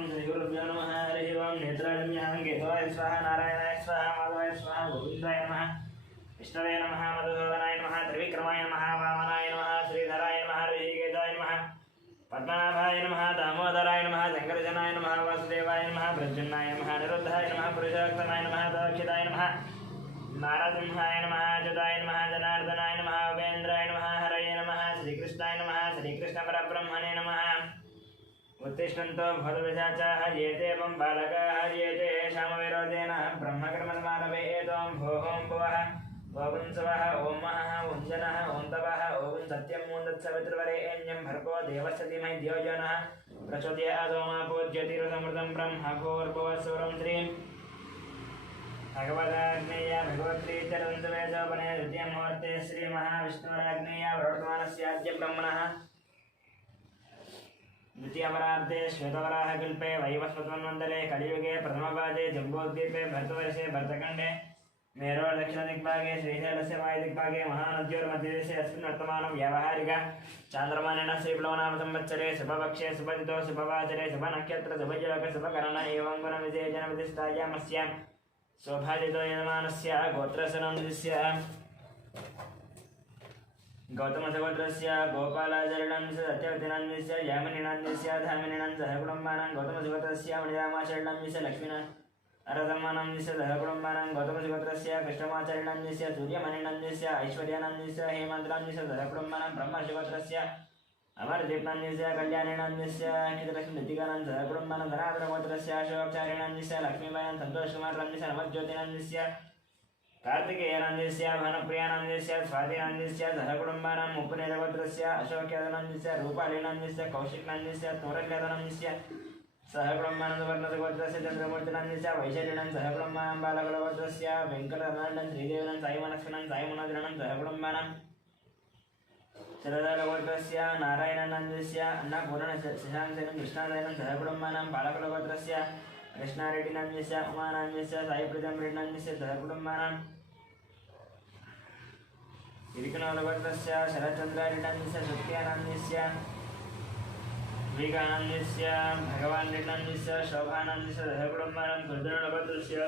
ओम श्री गुरुभ्यो नमः हरि ओम नेत्राणिम्यां केतवाय स्वाहा नारायणाय स्वाहा माधवाय स्वाहा गोविंदाय नमः विष्णवे नमः मधुसूदनाय नमः त्रिविक्रमाय नमः वामनाय नमः श्रीधराय नमः ऋषिकेशाय नमः पद्मनाभाय नमः दामोदराय नमः शंकरजनाय नमः वासुदेवाय नमः प्रद्युम्नाय नमः निरुद्धाय नमः पुरुषोत्तमाय नमः दक्षिताय नमः नारसिंहाय नमः अच्युताय नमः जनार्दनाय नमः उपेन्द्राय नमः हरये नमः श्रीकृष्णाय नमः श्रीकृष्णपरब्रह्मणे नमः उत्तिष्ठन्तो भवद्विषाचाः येतेवं बालकाः येते शामविरोधेन ब्रह्मकर्ममालवे एतों भोहों भुवः ओं सवः ओं महः ओं जनः ओं तवः ओं सत्यं ओं तत्सवितुर्वरेण्यं भर्गो देवस्य धीमहि धियो यो नः प्रचोदयात् ओमापो ज्योतिरसमृतं ब्रह्म भूर्भुवस्सुरं श्रीं भगवदाग्नेया भगवती चरन्तवेदोपने द्वितीयमुहूर्ते श्रीमहाविष्णुराग्नेया वर्तमानस्याद्य ब्रह्मणः द्वितीयपरार्धे श्वेतवराहकल्पे वैवस्वतमन्वन्तरे कलियुगे प्रथमपादे जम्बूद्वीपे भरतवर्षे भरतखण्डे मेरोदक्षिणदिग्भागे श्रीशैलस्य वायुदिग्भागे महानद्योर्मध्यदेशे अस्मिन् वर्तमानं व्यावहारिक चान्द्रमानेन श्रीप्लवनाम संवत्सरे शुभपक्षे शुभदितो शुभवासरे शुभनक्षत्र शुभयोग शुभकरण एवं गुणविजयजनप्रतिष्ठायामस्यां शोभादितो यजमानस्य गोत्रसनन्दस्य गौतमसगोत्रस्य गोपालाचरणं सत्यवतिनन्दस्य यामिनीनन्दस्य धामिनीनन्दः कुटुम्बानां गौतमसगोत्रस्य मणिरामाचरणस्य लक्ष्मीनरसम्मानन्दस्य सह कुटुम्बानां गौतमसगोत्रस्य कृष्णमाचरणस्य सूर्यमणिनन्दस्य ऐश्वर्यानन्दस्य हेमन्तनन्दस्य सह कुटुम्बानां ब्रह्मसगोत्रस्य अमरदीपनन्दस्य कल्याणीनन्दस्य नितिलक्ष्मीनन्दस्य सह कुटुम्बानां धनाधरगोत्रस्य अशोकचारिणन्दस्य लक्ष्मीबायं सन्तोषकुमारनन्दस्य नवज्योतिनन्दस्य कार्तिकेयनन्दस्य भानुप्रियानन्दस्य स्वातिनन्दस्य सहकुटुम्बानां उपनेरगोत्रस्य अशोक्यादनन्दस्य रूपालीनन्दस्य कौशिकनन्दस्य तोरल्यादनन्दस्य सहकुटुम्बानन्दवर्णसगोत्रस्य चन्द्रमूर्तिनन्दस्य वैशलिनं सहकुटुम्बानां बालकुलगोत्रस्य वेङ्कटरमणं श्रीदेवनं सायमलक्ष्मणं सायमनोदरणं सहकुटुम्बानां शरदालगोत्रस्य नारायणनन्दस्य अन्नपूर्णस्य शशाङ्कसेनं कृष्णादयनं सहकुटुम्बानां बालकुलगोत्रस्य कृष्णारेड्डिनन्दस्य उमानन्दस्य साईप्रीतमरेड्डिनन्दस्य सहकुटुम्बानां इरिकनोलगोत्रस्य शरच्चन्द्रारेड्डिनन्दस्य सत्यानन्दस्य विवेकानन्दस्य भगवान् रेड्डिनन्दस्य शोभानन्दस्य सहकुटुम्बानां गुरुजनोलगोत्रस्य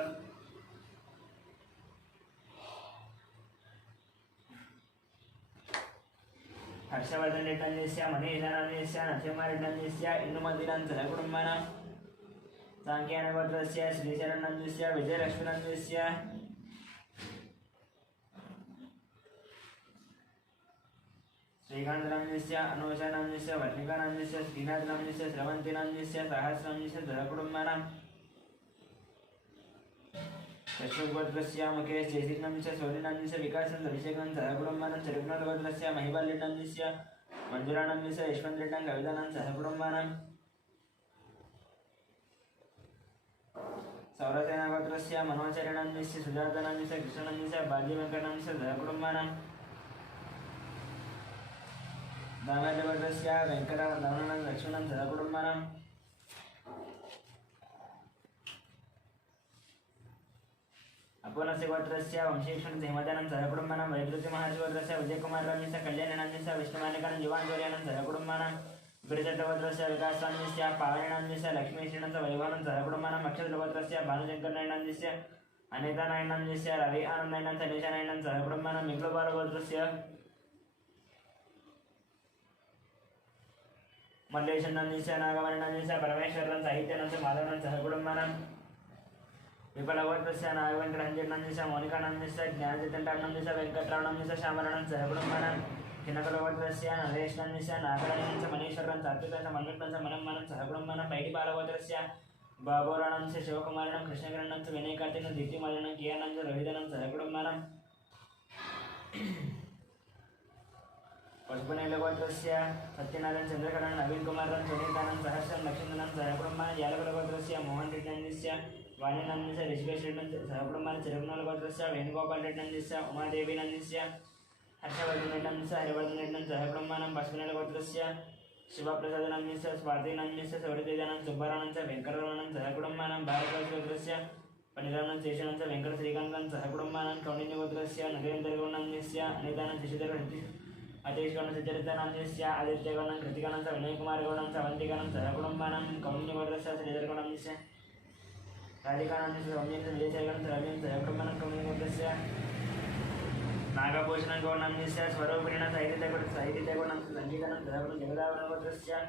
हर्षवर्धन रेड्डिनन्दस्य मनीषानन्दस्य नरसिंहरेड्डिनन्दस्य इन्नुमतिनं सहकुटुम्बानां सांख्यानगोत्रस्य श्रीशरणनन्दस्य विजयलक्ष्मीनन्दस्य श्रीकान्तनन्दस्य अनुषानन्दस्य वर्णिकानन्दस्य श्रीनाथनन्दस्य स्रवन्तीनन्दस्य सहस्रनन्दस्य सहकुटुम्बानां कश्यपगोत्रस्य मुकेश जयसिंहनन्दस्य सोलिनन्दस्य विकासनन्दस्य अभिषेकनन्दस्य सहकुटुम्बानां चरिकनोलगोत्रस्य महिबालरेड्डिनन्दस्य मञ्जुरानन्दस्य यशवन्तरेड्डिनं कवितानन्दस्य सहकुटुम्बानां सौरसेनागोत्रस्य मनोचरणनन्दस्य सुजातानन्दस्य कृष्णनन्दस्य बाल्यवेङ्कटनन्दस्य सहकुटुम्बानां दामोदरगोत्रस्य वेङ्कटरमणं लक्ष्मणं सहकुटुम्बानां अपोलस्य गोत्रस्य वंशीक्षणस्य हेमदानं सहकुटुम्बानां वैद्युतिमहर्षिगोत्रस्य विजयकुमारनन्दस्य कल्याणनन्दस्य विष्णुमानिकानं युवाञ्जोर्यानं सहकुटुम्बानां गुरुचट्टगोत्रस्य विकासानन्दस्य पावनीनन्दस्य लक्ष्मीश्रीनन्दस्य वैभवानन्दस्य सहकुटुम्बानां नक्षत्रगोत्रस्य भानुशङ्करनारायणनन्दस्य अनितानारायणनन्दस्य रवि आनन्दनन्दस्य निशानारायणनन्दस्य सहकुटुम्बानां मिग्लुबालगोत्रस्य मल्लेशनन्दस्य नागमणिनन्दस्य परमेश्वरनं साहित्यानन्दस्य माधवनन्दस्य सहकुटुम्बानां विपलगोत्रस्य नागवेङ्कटनन्दस्य मोनिकानन्दस्य ज्ञानचैतन्यानन्दस्य वेङ्कटरामनन्दस्य श्यामरानन्दस्य सहकुटुम्बानां किनकलगोत्रस्य नरेशनन्दस्य नागरायणस्य मनीश्वरनं सात्विकस्य मन्मथनन्दस्य मनम्मानं सहकुटुम्बानां पैटिबालगोत्रस्य बाबूरानन्दस्य शिवकुमारनं कृष्णकिरणं विनयकार्तिकं दीप्तिमालिनं कियानन्दस्य रोहितनं सहकुटुम्बानां पशुपनेलगोत्रस्य सत्यनारायण चन्द्रकरणं नवीनकुमारं सुनीतानं सहस्रं लक्ष्मीधनं सहकुटुम्बानां यालकुलगोत्रस्य मोहनरेड्डिनन्दस्य वाणीनन्दस्य ऋषिकेशरेड्डिनन्दस्य सहकुटुम्बानां चिरकुनलगोत्रस्य वेणुगोपालरेड्डिनन्दस्य उमादेवीनन्दस्य हर्षवर्धनरेड्डिनन्दस्य हरिवर्धनरेड्डिनन्दस्य सहकुटुम्बानां पशुपनेलगोत्रस्य शिवप्रसादनन्दस्य स्वातिनन्दस्य सौरतेजानं सुब्बारानन्दस्य वेङ्कटरमणं सहकुटुम्बानां भारतवर्षगोत्रस्य पण्डितानं शेषानन्दस्य वेङ्कटश्रीकान्तं सहकुटुम्बानां कौण्डिन्यगोत्रस्य नगेन्द्रगौडनन्दस्य अनितानं अतीशगणं सुचरितानाम्यस्य आदित्यगणं कृतिगणं च विनयकुमारगणं च अवन्तिगणं सहकुटुम्बानां कौण्डिन्यगोत्रस्य श्रीधरगणस्य राधिकानाम्यस्य सौम्यं च विजयगणं च रव्यं सहकुटुम्बानां कौण्डिन्यगोत्रस्य नागभूषणं गौर्णम्यस्य स्वरूपिणं साहित्यगुणं सङ्गीतं सहकुटुं जगदावरणगोत्रस्य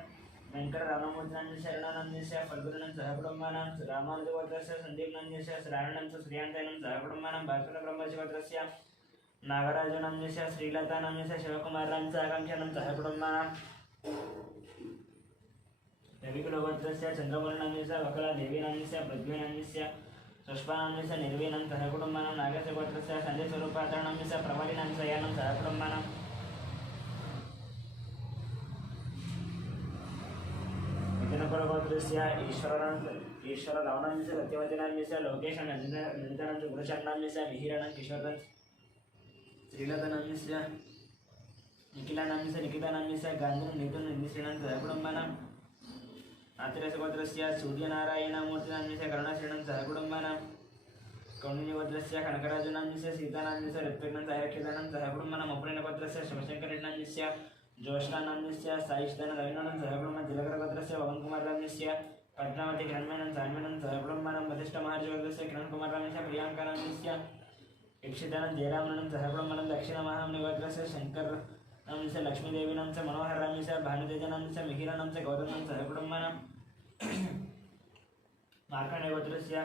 वेङ्कटराममूर्तिनाम्यस्य शरणनाम्यस्य फल्गुनं सहकुटुम्बानां रामानुजगोत्रस्य सन्दीपनाम्यस्य श्रावणं च श्रियान्तनं सहकुटुम्बानां भास्करब्रह्मस्य नागराजनाम्यस्य श्रीलतानाम्यस्य शिवकुमारांच आकाङ्क्षानं सहकुटुम्बानां रविकुलगोत्रस्य चन्द्रमौलिनाम्यस्य वकलादेवीनाम्यस्य पृथ्वीनाम्यस्य पुष्पानाम्यस्य निर्वीनं सहकुटुम्बानां नागस्य गोत्रस्य सञ्जयस्वरूपाचारणाम्यस्य प्रबलिनां यानं सहकुटुम्बानां मिथुनकुलगोत्रस्य ईश्वररावणाम्यस्य सत्यवतीनाम्यस्य लोकेशनन्दितानां गुरुचरणाम्यस्य मिहिराणां किशोरं श्रीलतानाम्यस्य निखिलानाम्यस्य निकितानाम्यस्य गान्धिनं नितुं निर्दिश्रीणां सहकुटुम्बानां आत्रेयसगोत्रस्य सूर्यनारायणमूर्तिनाम्यस्य करुणाश्रीणां सहकुटुम्बानां कौण्डिन्यगोत्रस्य कनकराजनाम्यस्य सीतानाम्यस्य ऋत्विघ्नं सायरक्षितानां सहकुटुम्बानाम् उपनयनगोत्रस्य शिवशङ्करनाम्यस्य ज्योष्णानाम्यस्य सायिष्ठानं रविनां सहकुटुम्बानां तिलकरगोत्रस्य पवनकुमारनाम्यस्य पद्मावती किरणमयनं सान्विनं सहकुटुम्बानां वसिष्ठमहर्षिगोत्रस्य किरणकुमारनाम्यस्य प्रियांकानाम्यस्य इक्षितानं जयरामनं सहकुटुम्बानां दक्षिणमहामुनिगोत्रस्य शङ्करनाम्यस्य लक्ष्मीदेवीनां च मनोहरनाम्यस्य भानुतेजनाम्यस्य मिहिराणां च गौतमं सहकुटुम्बानां मार्कण्डेयगोत्रस्य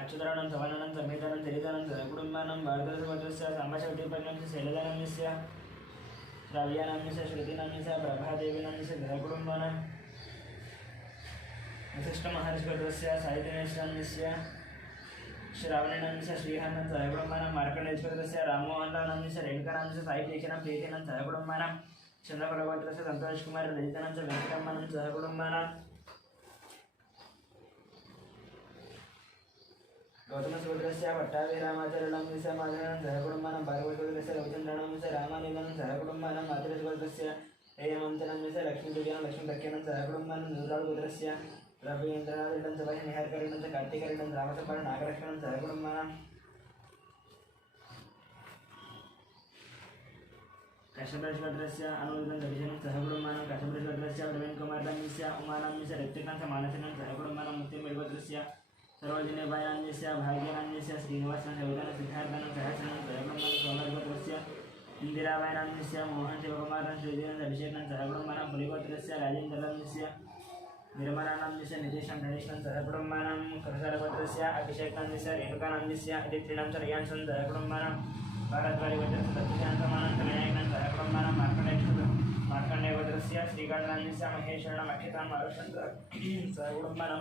अच्युतराणं सवनानं समेतानं चरितानं सहकुटुम्बानां भारतगोत्रस्य साम्बशिवदीपज्ञस्य शैलजानाम्यस्य श्राव्यानाम्यस्य श्रुतिनाम्यस्य प्रभादेवीनाम्यस्य सहकुटुम्बानां वसिष्ठमहर्षिगोत्रस्य साहित्यनेश्वराम्यस्य श्रावणनाम्यस्य श्रीहानं सहकुटुम्बानां मार्कण्डेयगोत्रस्य राममोहनरावनाम्यस्य रेणुकानाम्यस्य साहित्येक्षणां प्रीतिनं सहकुटुम्बानां चन्द्रकुलगोत्रस्य सन्तोषकुमार ललितानां च वेङ्कटरमणं सहकुटुम्बानां गौतमसुगोत्रस्य भट्टाभिरामाचार्यनाम्यस्य माधवानां सहकुटुम्बानां भार्गवगोत्रस्य रविचन्द्राणाम्यस्य रामानन्दनं सहकुटुम्बानां मातृगोत्रस्य हेमन्तनाम्यस्य लक्ष्मीदेव्यां लक्ष्मीदक्यानं सहकुटुम्बानां नूरालगोत्रस्य रवीन्द्रनाथं च निहारकरणं च कार्तिकरणं रामसपाळ नागरक्षणं सहकुटुम्बानां कश्यपगोत्रस्य अनुदिनं गविजनं सहकुटुम्बानां कश्यपगोत्रस्य प्रवीणकुमारनाम्यस्य उमानाम्यस्य ऋत्विकां च मानसिनं सहकुटुम्बानां मुक्तिमेळगोत्रस्य सरोजिनीबाईनाम्यस्य भाग्यनाम्यस्य श्रीनिवासनं सवितानं सिद्धार्थनं सहस्रनं सहकुटुम्बानां सोमरगोत्रस्य इन्दिराबाईनाम्यस्य मोहन शिवकुमारनं श्रीदेवनं अभिषेकं सहकुटुम्बानां पुलिगोत्रस्य राजेन्द्रनाम्यस्य निर्मलानाम्यस्य नितीशं गणेशनं सहकुटुम्बानां करसारगोत्रस्य अभिषेकान्यस्य रेणुकानाम्यस्य अदित्रिणां च रियांशं सहकुटुम्बानां भारद्वाजगोत्रस्य सत्यशान्तमानं कल्याणिनं सहकुटुम्बानां मार्कण्डेयगोत्रस्य श्रीकान्तनाम्यस्य महेश्वरणम् अक्षताम् आरुषं सहकुटुम्बानां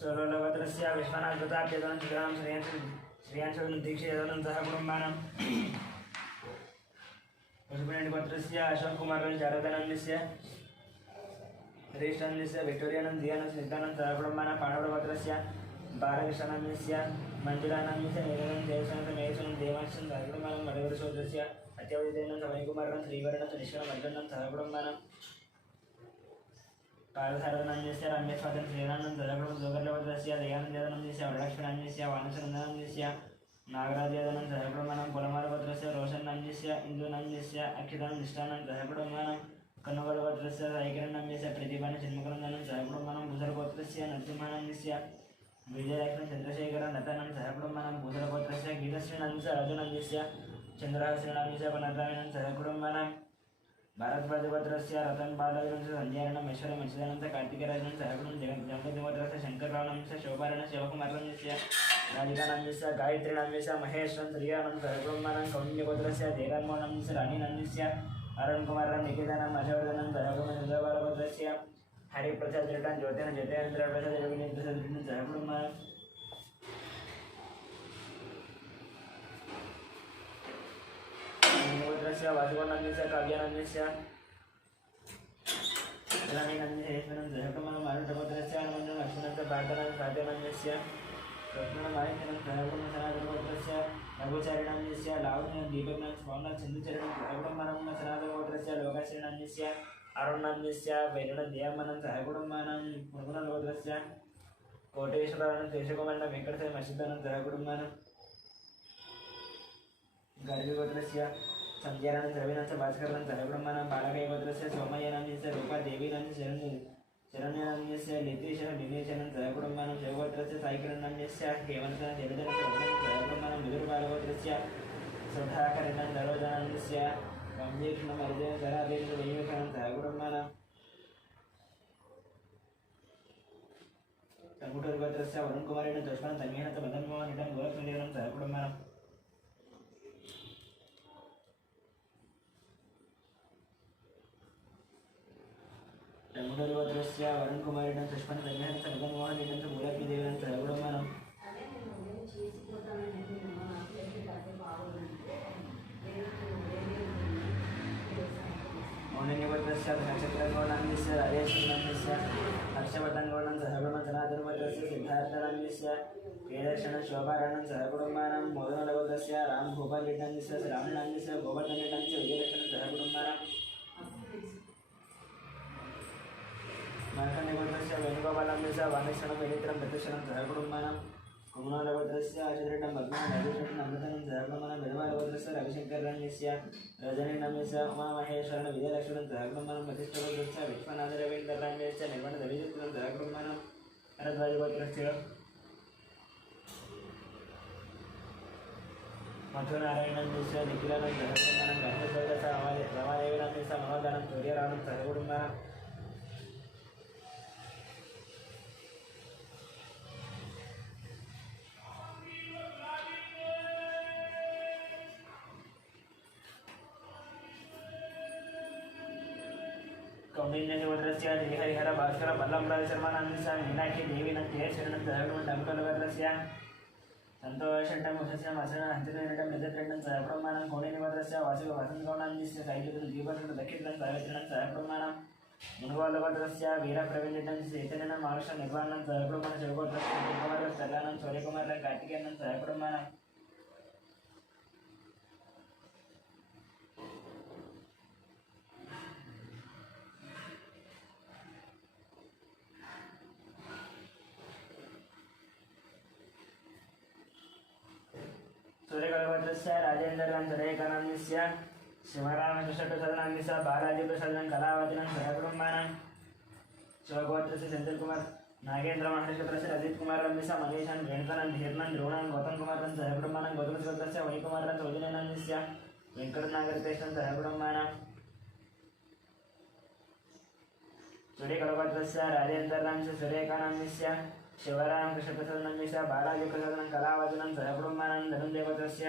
सोलोलगोत्रस्य विश्वनाथप्रताप्यदनं चित्रां श्रियांशं दीक्षितदनं सहकुटुम्बानां पशुपतिगोत्रस्य अशोककुमारं शारदानाम्यस्य हरीशान्यस्य विक्टोरियानं दियानं स्निग्धानं सहकुटुम्बानां पाण्डवगोत्रस्य बालकृष्णनाम्यस्य मञ्जुलानाम्यस्य निरनं देवसेनं महेश्वरं देवांशं सहकुटुम्बानां मणिवरसोदरस्य अत्यवधिदेनं समयकुमारं श्रीवरणं सुनीश्वरं अर्जुनं सहकुटुम्बानां कालसारनाम्यस्य रम्यस्वादं श्रीरानं सहकुटुम्बं जोगर्लगोत्रस्य दयानन्दनाम्यस्य वरलक्ष्मीनाम्यस्य वानसरनाम्यस्य नागराजयादनं सहकुटुम्बानां कुलमारगोत्रस्य रोशन्नाम्यस्य इन्दुनाम्यस्य अक्षितानं निष्ठानं सहकुटुम्बानां कन्नगोत्रस्य सायिकिरणनाम्यस्य प्रतिभानं जन्मकरन्दनं सहकुटुम्बानां भूसरगोत्रस्य नरसिंहनाम्यस्य विजयलक्ष्मी चन्द्रशेखरं नतानं सहकुटुम्बानां भूसरगोत्रस्य गीतश्रीनाम्यस्य राजुनाम्यस्य चन्द्रहासनाम्यस्य पनद्राविणं सहकुटुम्बानां भारद्वाजगोत्रस्य रतनबालवीरं सञ्जयनं ऐश्वर्यं मत्स्यदानं च कार्तिकराजनं सहकुटुम्बं जगद्गोत्रस्य शङ्कररावनाम्यस्य शोभारणं शिवकुमारनाम्यस्य राधिकानाम्यस्य गायत्रीनाम्यस्य महेश्वरं श्रियानं सहकुटुम्बानां कौण्डिन्यगोत्रस्य जयरामनाम्यस्य राणीनाम्यस्य अरुणकुमारं निकेतानाम् हर्षवर्धनं सहकुटुम्बं चन्द्रबालगोत्रस्य हरिप्रसाद रिटन् ज्योतिरेन्द्रप्रसाद योगिनेन्द्रप्रसाद रिटन् सहकुटुम्बानां गोत्रस्य वासुगोनाम्यस्य काव्यानाम्यस्य राणीनाम्यस्य यशवनं सहकुटुम्बानां मारुतगोत्रस्य हनुमन्तं लक्ष्मणस्य भारतनां साध्यनाम्यस्य रत्नमालिन्यनं सहकुटुम्बं सनातनगोत्रस्य रघुचारिणाम्यस्य लावण्यं दीपकनां स्वामनाथ चन्द्रचरणं सहकुटुम्बानां सनातनगोत्रस्य लोकाश्रीनाम्यस्य अरुणाम्यस्य वैरणदेयमनं सहकुटुम्बानां पुरुगुणगोत्रस्य कोटेश्वरानं केशकुमारनं वेङ्कटस्य मशिदानं सहकुटुम्बानां गर्गगोत्रस्य संध्यानंद रविनाथ भास्करनंद ब्रह्मानं बालकगोत्रस्य सोमयनान्यस्य रूपा देवीनान्यस्य शरण्यनान्यस्य नितीशः दिनेशनंद ब्रह्मानं शिवगोत्रस्य साईकरणान्यस्य हेमन्तः देवदनस्य ब्रह्मानं विदुरबालगोत्रस्य सुधाकरनंद रोदनान्यस्य गम्भीरमर्जन धरादेन्द्र देवीकानंद ब्रह्मानं तंगुटूरगोत्रस्य वरुणकुमारेण दुष्मनं तन्मेहनत मदनमोहन इदं गोरखनिलयनं ब्रह्मानं तंगुटूरगोत्रस्य वरुणकुमारेण दुष्मनं तन्मेहनत मदनमोहन इदं गोरखनिलयनं ब्रह्मानं मौननिगोत्रस्य नक्षत्रगौणान्यस्य राजेशनान्यस्य हर्षवर्धनगौणं सहगुणं जनार्दनवर्गस्य सिद्धार्थनान्यस्य प्रियदर्शन शोभाराणं सहकुटुम्बानां मोदनगोत्रस्य रामभूपालरेड्डान्यस्य श्रावणान्यस्य गोवर्धनरेड्डान्यस्य विजयलक्ष्मणं सहकुटुम्बानां मार्कण्डगोत्रस्य वेणुगोपालान्यस्य वामेश्वरं वेणित्रं प्रदर्शनं सहकुटुम्बानां कुमुनगोत्रस्य अशोकरेड्डं भग्नं राजेश्वरं अमृतनं सहकुटुम्बानां विधवागोत्रस्य रविशङ्कररान्यस्य रजनीनाम्यस्य उमामहेश्वरं विजयलक्ष्मणं सहकुटुम्बानां वसिष्ठगोत्रस्य विश्वनाथरवीन्द्ररान्यस्य निर्मणदविचित्रं सहकुटुम्बानां भरद्वाजगोत्रस्य मधुनारायणान्यस्य निखिलानं सहकुटुम्बानां गणपतिवर्गस्य रमादेवीनान्यस्य ममगानं सूर्यराणं सहकुटुम्बानां कौंडिन्यगोत्रस्य श्रीहरिहर भास्कर बल्लभराज शर्मानन्दस्य मीनाक्षी देवीनन्त्य शरणं सहकुटुम्बं डंकलगोत्रस्य संतोषण्डं वशस्य मसन हंसनेरडं निजत्रेण्डं सहकुटुम्बानां कौंडिन्यगोत्रस्य वासुदेव वसन्तगौणान्यस्य साईकृतं दीपकृतं दक्षिणं सावित्रिणं सहकुटुम्बानां मुनुगोलगोत्रस्य वीरप्रवीणेण्डं चैतन्यनं महाराष्ट्र निर्वाणं सहकुटुम्बानां शिवगोत्रस्य कुमारं सदानं सूर्यकुमारं कार्तिकेयनं सहकुटुम्बानां सूर्यकलगोत्रस्य राजेन्द्रराम जडेकानान्यस्य शिवरामकृष्णप्रसादनान्यस्य बालाजीप्रसादनं कलावतिनं सहकुटुम्बानां शिवगोत्रस्य सेंथिलकुमार नागेन्द्र महाराष्ट्रस्य अजितकुमारन्यस्य मनीषं वेणुकानं धीर्नं ध्रुवनं गौतमकुमारं सहकुटुम्बानां गौतमशिवगोत्रस्य वैकुमारं सौजन्यनान्यस्य वेंकटनागरकृष्णं सहकुटुम्बानां सूर्यकलगोत्रस्य राजेन्द्रराम सूर्यकानान्यस्य शिवरामकृष्णप्रसादनान्यस्य बालाजीप्रसादनं कलावतिनं सहकुटुम्बानां धनुर्देवगोत्रस्य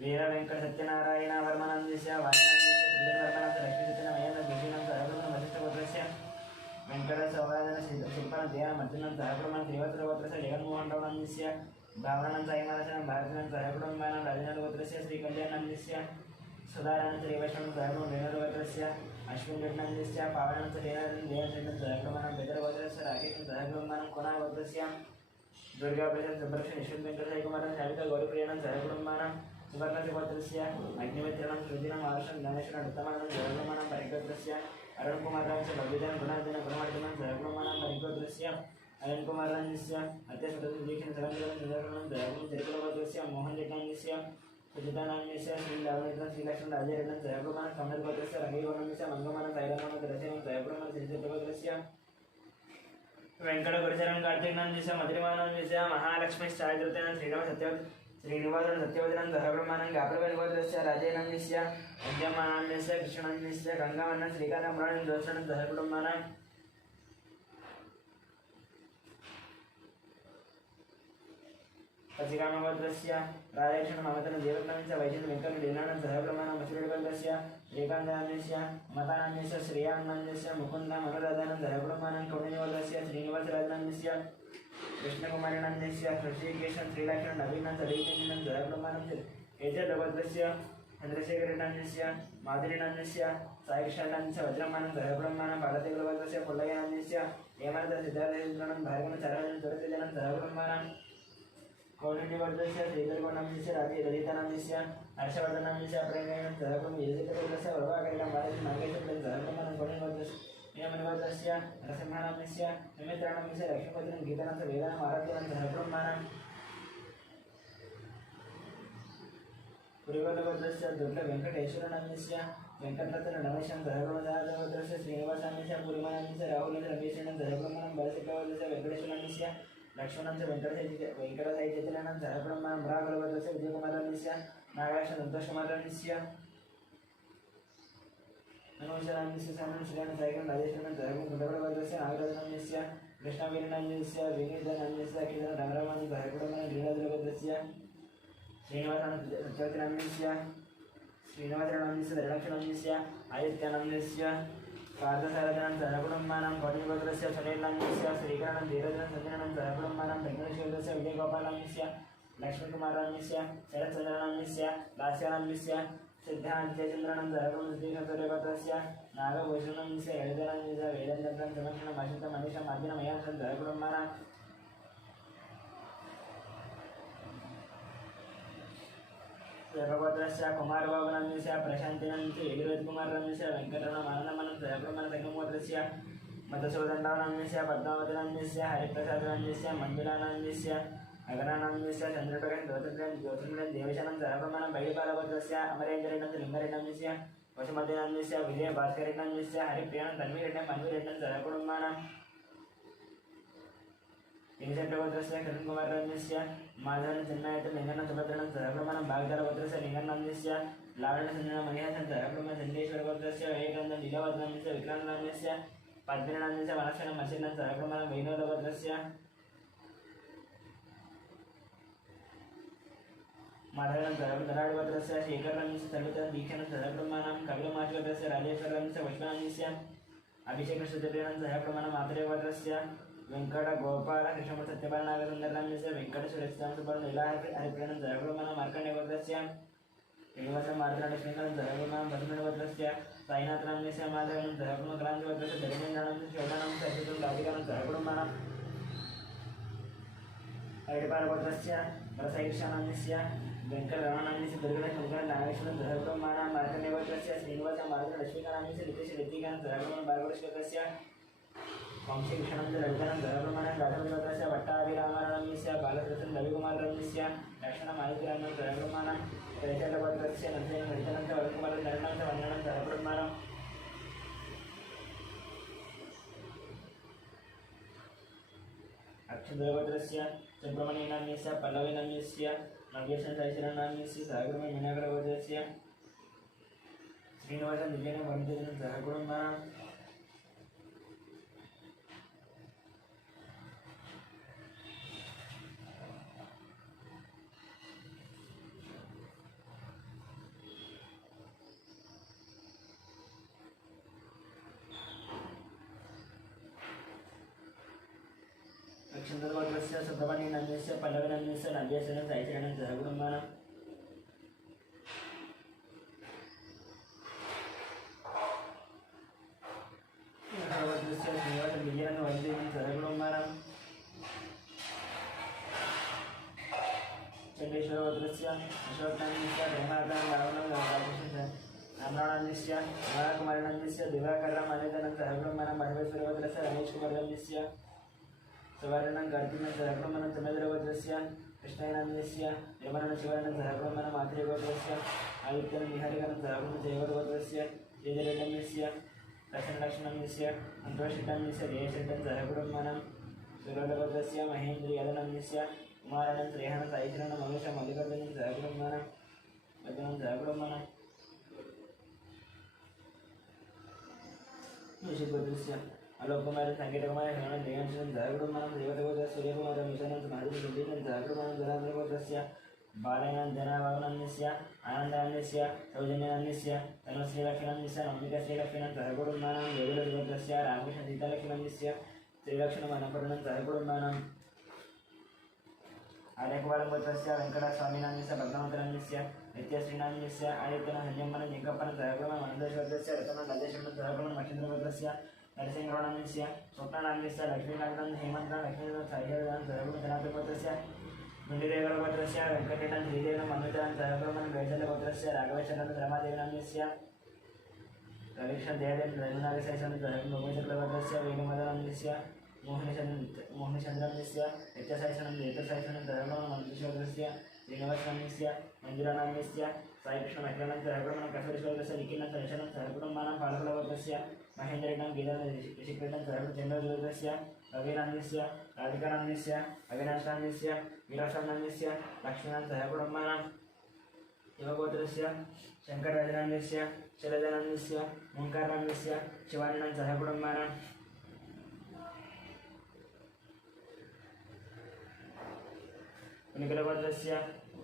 वीरवेंकटसत्यनारायणवर्मनान्यस्य वाणिनान्यस्य श्रीधरवर्मनाथ लक्ष्मीसत्यनारायण जोशीनं सहकुटुम्बं वसिष्ठगोत्रस्य वेंकटसौराजन शिल्पनं देवामर्जुनं सहकुटुम्बं श्रीवत्सगोत्रस्य जगन्मोहनरावनान्यस्य भावनानं साईमानसनं भारतीनं सहकुटुम्बानां राजनाथगोत्रस्य श्रीकल्याणान्यस्य सुधारानं श्रीवैष्णवं सहकुटुम्बं वेणुगोत्रस्य अश्विनरेड्डान्यस्य पावनं श्रीनाथं देवशेषं सहकुटुम्बानां बेदरगोत्रस्य राकेशं सहकुटुम्बानां कोणागोत्रस्य दुर्गाप्रसाद सुब्रह्मण्य यशवन्तवेंकटसाईकुमारं शालिका गौरीप्रियानं सहकुटुम्बानां सुवर्णशिवगोत्रस्य अग्निमित्राणां श्रुतिनं महाराष्ट्रं ज्ञानेश्वरं उत्तमानं जयकुमारं परिगोत्रस्य अरुणकुमारांस्य भव्यजनं गुणार्जनं गुणवर्धनं सहकुटुम्बानां परिगोत्रस्य अयनकुमारांस्य अत्यसुदीक्षण सरंजनं सुदर्शनं जयकुमारं तिरुकुलगोत्रस्य मोहनरेड्डान्यस्य सुजितानान्यस्य श्रीलावणेन्द्रं श्रीलक्ष्मण राजेरेड्डं सहकुटुम्बानां कमलगोत्रस्य रंगीवर्णन्यस्य मंगमानं साईरामानं दर्शनं सहकुटुम्बानां श्रीचक्रगोत्रस्य वेंकटगुरुचरं कार्तिकनान्यस्य मधुरिमानान्यस्य महालक्ष्मीश्चायतृतीयनं श्रीनिवासं सत्यवदनं सहकुटुम्बानां गाप्रवेलगोत्रस्य राजेनान्यस्य अद्यमानान्यस्य कृष्णान्यस्य गंगावन्नं श्रीकान्तपुराणं जोत्सनं सहकुटुम्बानां पसिकामगोत्रस्य राधाकृष्ण ममतनं देवतनान्यस्य वैजयन्त वेंकटनिलयनं सहकुटुम्बानां मसुरेगोत्रस्य श्रीकान्तान्यस्य मतानान्यस्य श्रेयान्नान्यस्य मुकुन्दा मनोराधानं सहकुटुम्बानां कौण्डिन्यगोत्रस्य श्रीनिवासराजनान्यस्य कृष्णकुमारिणान्यस्य ऋषिकेशं श्रीलक्ष्मण नवीनं सदैवनं सहकुटुम्बानां एजगोत्रस्य चन्द्रशेखरेड्डान्यस्य माधुरीनान्यस्य साईकृष्णान्यस्य वज्रमानं सहकुटुम्बानां भारतीयगोत्रस्य पुल्लयनान्यस्य हेमन्त सिद्धार्थेन्द्रनं भार्गवनं चरणं तुलसीजनं सहकुटुम्बानां कौण्डिन्यगोत्रस्य श्रीधरगौणान्यस्य रजितानान्यस्य हर्षवर्धनान्यस्य प्रेरणेन सहकुटुम्बं यजगोत्रस्य प्रभाकरेण बालाजी नागेश्वरं सहकुटुम्बानां कौण्डिन्यगोत्रस्य नियमनिगोत्रस्य नरसिंहानान्यस्य निमित्राणान्यस्य लक्ष्मीपतिनं गीतानां वेदानां आराध्यनं सहकुटुम्बानां पुरीवलभद्रस्य दुर्लभवेङ्कटेश्वरनन्दस्य वेङ्कटरत्नरमेशं दहगुणदासभद्रस्य श्रीनिवासानन्दस्य पुरीमानन्दस्य राहुलस्य रमेशनं दहगुणमनं बलसिकवद्रस्य वेङ्कटेश्वरनन्दस्य लक्ष्मणस्य वेङ्कटसाहित्यजनं दहगुणमनं राघवभद्रस्य विजयकुमारनन्दस्य नागार्जुन संतोषकुमारनन्दस्य मनोजनन्दस्य सामनं श्रीराम साईकं राजेश्वरनं दहगुण गुणवलभद्रस्य नागराजनन्दस्य कृष्णवीरनन्दस्य विनीतनन्दस्य किरण रामरामानन्द दहगुणमनं लीलाद्रभद्रस्य श्रीनिवासानन्दस्य श्रीनिवासनन्दस्य दक्षिणन्दस्य आदित्यानन्दस्य पार्थसारथनं सहकुटुम्बानां कौटिल्यभद्रस्य सुनीलनन्दस्य श्रीकरणं धीरजनं सञ्जनं सहकुटुम्बानां प्रज्ञेश्वरस्य विजयगोपालनन्दस्य लक्ष्मीकुमारनन्दस्य शरत्चन्द्रनन्दस्य लास्यानन्दस्य सिद्धान्तचन्द्रनं सहकुटुम्बस्य नागभूषणस्य ललितानन्दस्य वेदान्तं समक्षणम् अशुतं मनीषम् आदिनमयं सहकुटुम्बानां भगवद्रस्य कुमारबाबुनन्दस्य प्रशान्तिनन्दस्य यजुवेदकुमारनन्दस्य वेङ्कटरमणमनं सहकुटुम्बसङ्गमोद्रस्य मधुसूदननन्दस्य पद्मावतिनन्दस्य हरिप्रसादनन्दस्य मञ्जुलानन्दस्य अगनानन्दस्य चन्द्रप्रकाश ज्योतिर्गं देवशनं सहकुटुम्बनं बैडिपालभद्रस्य अमरेन्द्रनन्दस्य लिङ्गरेणन्दस्य वसुमतिनन्दस्य विजयभास्करेणन्दस्य हरिप्रियानं तन्वीरेणं मन्वीरेणं सहकुटुम्बानां विजयप्रभद्रस्य किरणकुमारनन्दस्य माधवन चिन्मयतं लिङ्गनं सुभद्रणं सहकुटुम्बनं भागधरभद्रस्य लिङ्गनन्दस्य लावण्यचन्द्रनं मणिहासनं सहकुटुम्बं चण्डेश्वरभद्रस्य विवेकानन्दं लीलावदनन्दस्य विक्रान्तनन्दस्य पद्मिनन्दस्य वनक्षणं मसिनं सहकुटुम्बनं वैनोदभद्रस्य माधवनं सहकुटुम्बराडभद्रस्य शेखरनन्दस्य सर्वत्र दीक्षानं सहकुटुम्बानां कपिलमाचभद्रस्य राजेश्वरनन्दस्य पुष्पनन्दस्य अभिषेकसुचरिणं सहकुटुम्बनं मातृभद्रस्य वेंकट गोपाल कृष्ण सत्यपालनागसुंदरनन्दस्य वेंकटसुरेशसुपर्ण लीलाहरिप्रियनं सहकुटुम्बानां मार्कण्डेयभद्रस्य श्रीनिवासं मार्तण्डलक्ष्मीकान्तं सहकुटुम्बानां पद्मनाभभद्रस्य साईनाथनन्दस्य माधवनं सहकुटुम्बक्रान्तिभद्रस्य धर्मेन्द्रानन्दस्य शोभनं सचितं राधिकानं सहकुटुम्बानां ऐडपालभद्रस्य रसैक्षानन्दस्य वेंकटरमणनन्दस्य दुर्गणशङ्करं नागेश्वरं सहकुटुम्बानां मार्कण्डेयभद्रस्य श्रीनिवासं मार्तण्डलक्ष्मीकान्तस्य नित्यश्रीकान्तं सहकुटुम्बानां भार्गवश्वरस्य वंशीभूषणं ललितानं सहकुटुम्बानां राघवेन्द्रस्य भट्टाभिरामनन्दस्य बालकृष्णं रविकुमारनन्दस्य लक्ष्मणं आदित्यरामनं सहकुटुम्बानां कैचलभद्रस्य नन्दनं ललितानं वरकुमारं नरणं वन्दनं सहकुटुम्बानां अक्षन्द्रभद्रस्य सुब्रह्मण्यनन्दस्य पल्लवीनन्दस्य नव्येशं साईशरणनन्दस्य सहकुटुम्बं मीनागरभद्रस्य श्रीनिवासं दिव्यनं वन्दितं सहकुटुम्बानां अक्षन्द्रभद्रस्य सुब्रह्मण्यनन्दस्य पल्लवीनन्दस्य नव्येशं साईशरणं सहकुटुम्बानां भद्रस्य श्रीनिवासं दिव्यनं वन्दितं सहकुटुम्बानां चण्डेश्वरभद्रस्य अशोकनन्दस्य प्रेमाकान्तं रावणं रामरावणनन्दस्य कुमारनन्दस्य दिवाकरं अनितनं सहकुटुम्बानां बसवेश्वरभद्रस्य रमेशकुमारनन्दस्य सुवर्णं कार्तिकं सहकुटुम्बनं तमेन्द्रभद्रस्य कृष्णनन्दस्य यमनं शिवनं सहकुटुम्बनं मातृभद्रस्य आदित्यनं निहारिकनं सहकुटुम्बं जयवरभद्रस्य जयजयनन्दस्य दक्षिणलक्ष्मणस्य सन्तोषितनन्दस्य जयशेखरं सहकुटुम्बनं सुरलभद्रस्य महेन्द्रयादनन्दस्य कुमारानं श्रेयहनं साईशरणं महेशं मल्लिकार्जुनं सहकुटुम्बनं वचनं सहकुटुम्बनं ऋषिभद्रस्य अलोककुमार संकेतकुमार हेमनं देवांशनं सहकुटुम्बानां देवदेवस्य सूर्यकुमारं मिशनं महादेवसुन्दीनं सहकुटुम्बानां जनार्दनभद्रस्य बालयनन्दनाभावनन्दस्य आनन्दानन्दस्य सौजन्यानन्दस्य तनुश्रीलक्ष्मणस्य नवमिकश्रीलक्ष्मणं सहकुटुम्बानां योगलभद्रस्य रामकृष्णसीतालक्ष्मणस्य श्रीलक्ष्मणमनपूर्णं सहकुटुम्बानां आर्यकुमारभद्रस्य वेङ्कटस्वामिनन्दस्य पद्मावतिनन्दस्य नित्यश्रीनन्दस्य आदित्यनं संयमनं जिङ्कप्पनं सहकुटुम्बं आनन्देश्वरस्य रतनं राजेश्वरं सहकुटुम्बं मच्छिन्द्रभद्रस्य नरसिंहगौडनन्दस्य स्वप्नानन्दस्य लक्ष्मीकान्तं हेमन्तं लक्ष्मीकान्तं साईशरणं सहकुटुम्बं जनार्दनभद्रस्य गुण्डिदेवरभद्रस्य वेङ्कटेनं श्रीदेवनं मनुजनं सहकुटुम्बं गैचलभद्रस्य राघवेश्वरं रमादेवनन्दस्य रविकृष्णदेवदेवं रघुनाथशेषनं सहकुटुम्बं गोचक्लभद्रस्य वेणुमदनन्दस्य मोहनचन्द्रनन्दस्य नित्यशेषनं सहकुटुम्बं मन्त्रिश्वरस्य श्रीनिवासनाम्यस्य मञ्जुरानाम्यस्य साईकृष्णमहिलानन्द सहकुटुम्बं कफेश्वरस्य निखिलनन्द दर्शनं सहकुटुम्बानां पालकुलवर्गस्य महेन्द्रेणं गीतानन्द ऋषिकृतं सहकुटुम्बचन्द्रज्योतस्य अभिनाम्यस्य राधिकानाम्यस्य अविनाशनाम्यस्य वीराशानाम्यस्य लक्ष्मीनाथ सहकुटुम्बानां युवगोत्रस्य शङ्करराजनाम्यस्य शैलजानाम्यस्य ओङ्कारनाम्यस्य शिवानन्दं सहकुटुम्बानां निखिलगोत्रस्य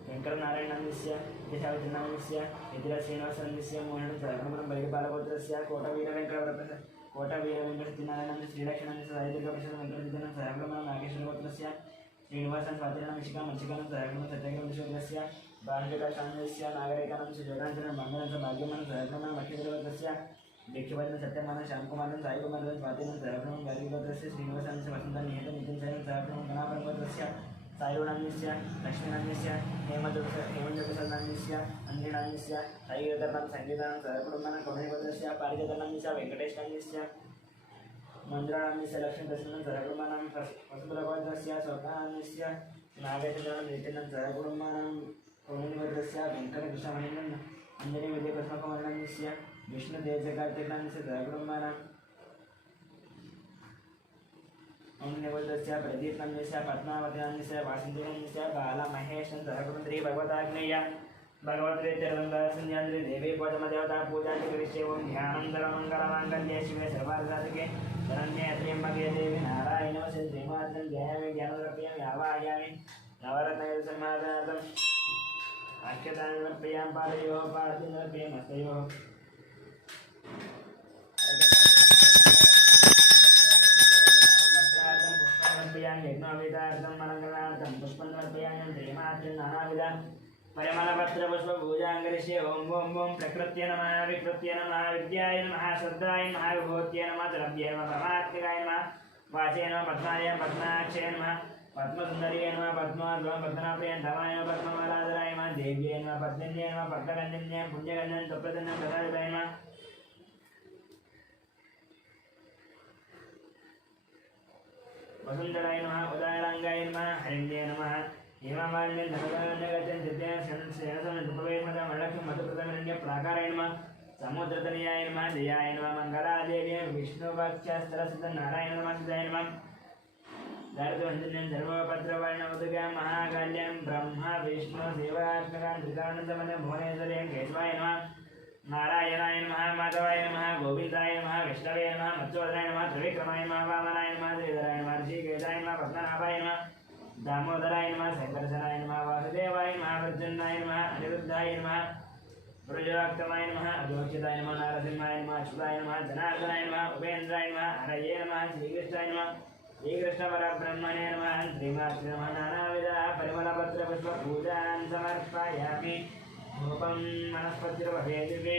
वेङ्कटनारायणाम्यस्य केशवचन्द्रनाम्यस्य यतिराजश्रीनिवासनाम्यस्य मोहनं सहकुटुम्बं बलिपालगोत्रस्य कोटवीरवेङ्कटसत्यनारायणाम्यस्य श्रीलक्ष्मणाम्यस्य सायदुर्गाप्रसाद वेङ्कटसिद्धनं सहकुटुम्बं नागेश्वरगोत्रस्य श्रीनिवासन् स्वातिनामिशिका मत्स्यकानं सहकुटुम्बं सत्यग्रमविश्वस्य बालविकासान्यस्य नागरिकानां जोगाञ्जनं मङ्गलं भाग्यमानं सहकुटुम्बं मक्षिगोत्रस्य दीक्षिपतिं सत्यमानं श्यामकुमारं साईकुमारं स्वातिनं सहकुटुम्बं गार्गीगोत्रस्य श्रीनिवासान्यस्य वसन्तं निहितं नितिन सायं सहकुटुम्बं गणापरगोत्रस्य साईरुणान्यस्य लक्ष्मीनान्यस्य हेमन्तप्रसादनान्यस्य अन्यनान्यस्य साईगतर्णं सङ्गीतानं सहकुटुम्बानां कौणिगोत्रस्य पारिजातनान्यस्य वेङ्कटेशनान्यस्य मन्दिरानान्यस्य लक्ष्मीप्रसन्नं सहकुटुम्बानां वसुधरगोत्रस्य स्वप्नान्यस्य नागेन्द्रनं नितिनं सहकुटुम्बानां कौणिगोत्रस्य वेङ्कटकृष्णमणिनं अञ्जनीविजयकृष्णकुमारनान्यस्य विष्णुदेवकार्तिकान्यस्य सहकुटुम्बानां ओंगोत्रस्य प्रदीपनाम्यस्य पद्मावतीनाम्यस्य वासुदेवनाम्यस्य बालमहेशं सहकुटुम्बी भगवताग्नेय भगवद्वेद्यरन्दासन्यान्द्री देवी पदमदेवता पूजाति करिष्ये ओं ध्यानं सर्वमङ्गलमाङ्गल्ये शिवे सर्वार्थसाधके शरण्ये त्र्यम्बके देवी नारायण श्रीमात्रं ध्यायामि ज्ञानद्रव्यं यावायामि नवरत्नसमाधानार्थम् अक्षतानि समर्पयामि पादयोः पादद्रव्यं हस्तयोः यज्ञोपवीतार्थं मनङ्गलार्थं पुष्पं समर्पयामि श्रीमात्रं नानाविध परिमलपत्रपुष्पपूजाङ्गरिष्ये ओं ओं ओं प्रकृत्यै नमः विकृत्यै नमः विद्याय नमः श्रद्धाय नमः विभूत्यै नमः द्रव्ये नमः परमात्मिकाय नमः वाचे नमः पद्माय पद्माक्षये नमः पद्मसुन्दर्यै नमः पद्माद्वं पद्मनाभ्यै धमाय नमः पद्ममालाधराय नमः देव्यै नमः पद्मन्यै नमः पद्मगन्धिन्यै पुण्यगन्धं सुप्रसन्नं प्रसादिताय नमः वसुंधराय नमः उदारांगाय नमः हरिण्ये नमः हेमामालिन्ये धनगणगतं दिव्यशरणसमनुपवेशमदं वरलक्ष्मी मधुप्रदमरण्य प्राकाराय नमः समुद्रतनयाय नमः जयाय नमः मंगलादेव्यै विष्णुभक्षस्त्रसिद्धनारायण नमः सिद्धाय नमः दारद्वन्द्यं धर्मपत्रवर्णमुदगां महाकाल्यं ब्रह्मा विष्णु देवात्मकां त्रिकानन्दमनं भुवनेश्वर्यं केशवाय नमः नारायणाय नमः माधवाय नमः गोविन्दाय नमः विष्णवे नमः मत्स्योदराय नमः त्रिविक्रमाय नमः वामनाय नमः श्रीधराय नमः ऋषिकेशाय नमः पद्मनाभाय नमः दामोदराय नमः शङ्करसराय नमः वासुदेवाय नमः प्रद्युम्नाय नमः अनिरुद्धाय नमः पुरुषोत्तमाय नमः अधोक्षिताय नमः नारसिंहाय नमः अच्युताय नमः जनार्दनाय नमः उपेन्द्राय नमः हरये नमः श्रीकृष्णाय नमः श्रीकृष्णपरब्रह्मणे नमः श्रीमात्रे नमः नानाविध परिमलपत्रपुष्पपूजान् समर्पयामि धूपं वनस्पतिर्वहेदिवे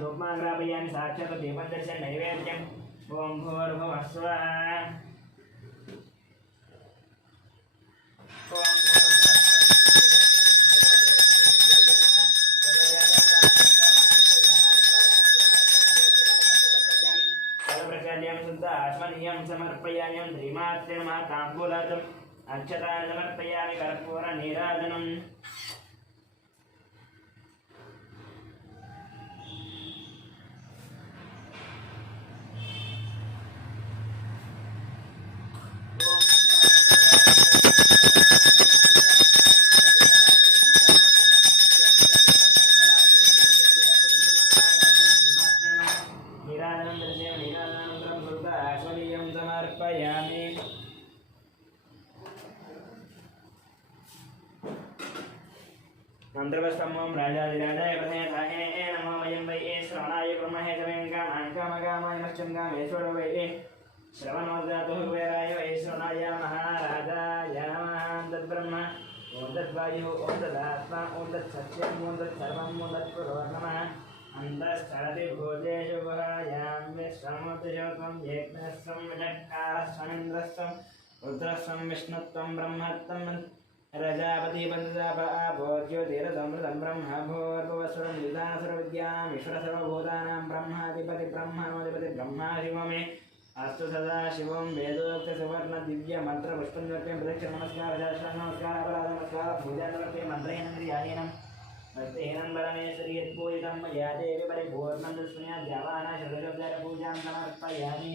धूपमाग्रापयामि साक्षात् दीपन्दर्शन नैवेद्यम् ओं भूर्भुवः स्वः समर्पयामि श्रीमात्रे नमः ताम्बूलार्थम् अक्षतानि समर्पयामि कर्पूरनीराजनम् मंत्रवस्तमं राजाधिराजाय प्रथेताये नमो वयं वै श्रवणाय ब्रह्महे तवेङ्गामान् कामकामाय मश्चङ्गामेश्वर वै श्रवणोदातु कुबेराय वै श्रवणाय महाराजाय नमः तद्ब्रह्म ॐ तद्वायुः ॐ तदात्मा ॐ तत्सत्यम् ॐ तत्सर्वम् ॐ तत्पुरो नमः अन्तश्चरति भूतेषु गुहायां विश्वमतिशोत्वं यज्ञस्वं विषट्कारस्वमिन्द्रस्वं रुद्रस्वं विष्णुत्वं ब्रह्मत्वं रजापतिपतिताप आपो ज्योतिरसमृतं ब्रह्म भूर्भुवस्वरं युधासुरविद्यानाम् ईश्वरसर्वभूतानां ब्रह्माधिपति ब्रह्मणोऽधिपति ब्रह्मा शिवो मे अस्तु सदा शिवं वेदोक्तसुवर्णदिव्यमन्त्रपुष्पन्वत्वं प्रदक्षिणनमस्कारशास्त्रानमस्कार पूजानमस्ते मन्त्रेन्द्रियायनं भक्तेनं परमेश्वरी यत्पूजितं मया देवी परिपूर्णं दृष्टुन्या द्यावाना षड्विधोपचारपूजां समर्पयामि